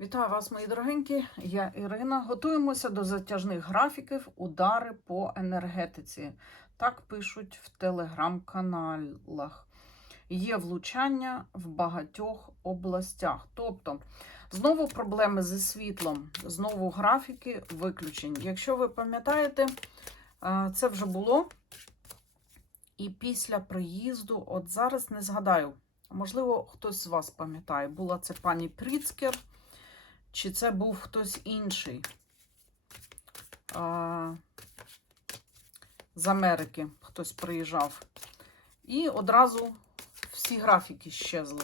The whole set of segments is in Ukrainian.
Вітаю вас, мої дорогенькі. Я Ірина. Готуємося до затяжних графіків удари по енергетиці. Так пишуть в телеграм-каналах. Є влучання в багатьох областях. Тобто, знову проблеми зі світлом, знову графіки виключень. Якщо ви пам'ятаєте, це вже було. І після приїзду, от зараз не згадаю, можливо, хтось з вас пам'ятає, була це пані Пріцкер. Чи це був хтось інший а, з Америки, хтось приїжджав. І одразу всі графіки щезли.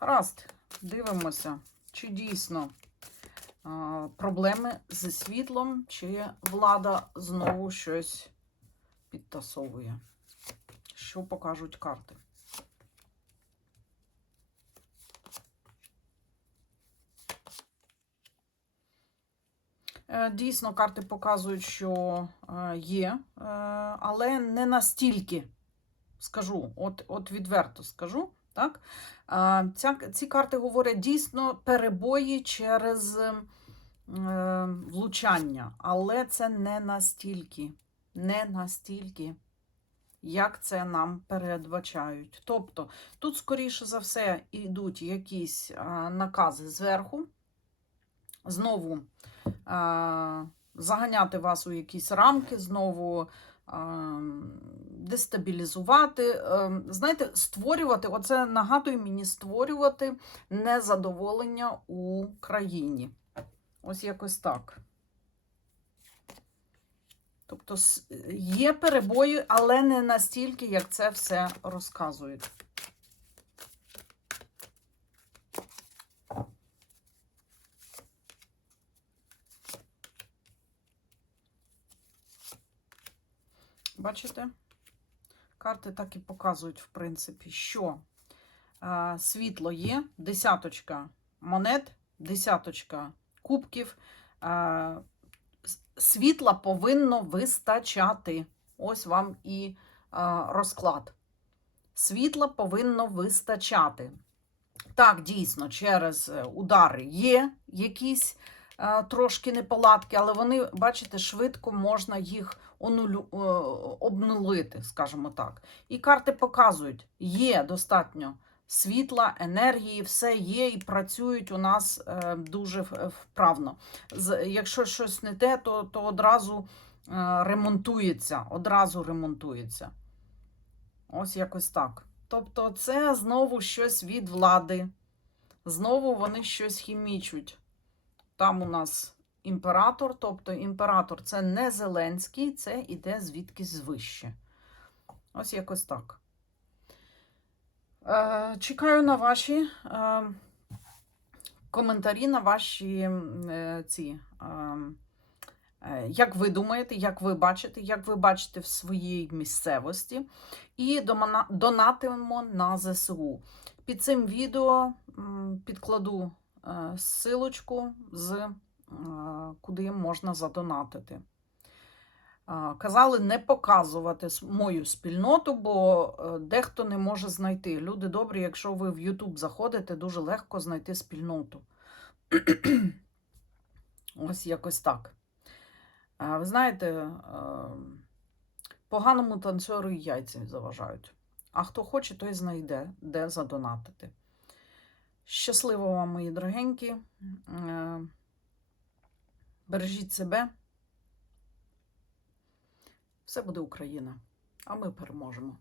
Гаразд, дивимося, чи дійсно а, проблеми зі світлом, чи влада знову щось підтасовує. Що покажуть карти? Дійсно, карти показують, що е, є, е, але не настільки скажу, от, от відверто скажу. Так? Е, Ця, ці карти говорять дійсно перебої через е, влучання, але це не настільки, не настільки, як це нам передбачають. Тобто, тут, скоріше за все, йдуть якісь е, накази зверху. Знову а, заганяти вас у якісь рамки, знову а, дестабілізувати. А, знаєте, створювати, оце нагадує мені створювати незадоволення у країні. Ось якось так. Тобто є перебої, але не настільки, як це все розказують. Бачите? Карти так і показують, в принципі, що е, світло є, десяточка монет, десяточка кубків. Е, світла повинно вистачати. Ось вам і е, розклад. Світла повинно вистачати. Так, дійсно, через удари є якісь е, трошки неполадки, але вони, бачите, швидко можна їх онулю, е, обнулити, скажімо так. І карти показують, є достатньо світла, енергії, все є і працюють у нас е, дуже вправно. Якщо щось не те, то, то одразу е, ремонтується, одразу ремонтується. Ось якось так. Тобто, це знову щось від влади. Знову вони щось хімічуть. Там у нас імператор, тобто імператор це не Зеленський, це іде звідкись звище. Ось якось так. Е, чекаю на ваші е, коментарі, на ваші е, ці. Як ви думаєте, як ви бачите, як ви бачите в своїй місцевості, і донатимо на ЗСУ. Під цим відео підкладу силочку з куди можна задонатити. Казали не показувати мою спільноту, бо е, дехто не може знайти. Люди добрі, якщо ви в YouTube заходите, дуже легко знайти спільноту. Ось якось так. Ви знаєте, е, поганому танцору і яйця заважають. А хто хоче, той знайде, де задонатити. Щасливо вам, мої дорогенькі. Бережіть себе. Все буде Україна, а ми переможемо.